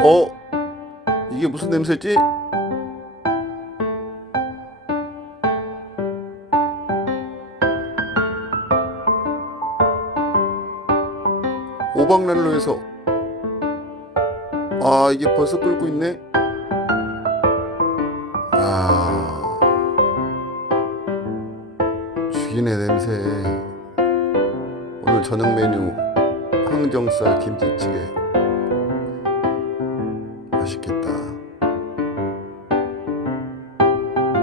어? 이게 무슨 냄새지? 오박난로에서 이게 벌써 끓고 있네. 아, 죽이네 냄새. 오늘 저녁 메뉴 항정살 김치찌개 맛있겠다.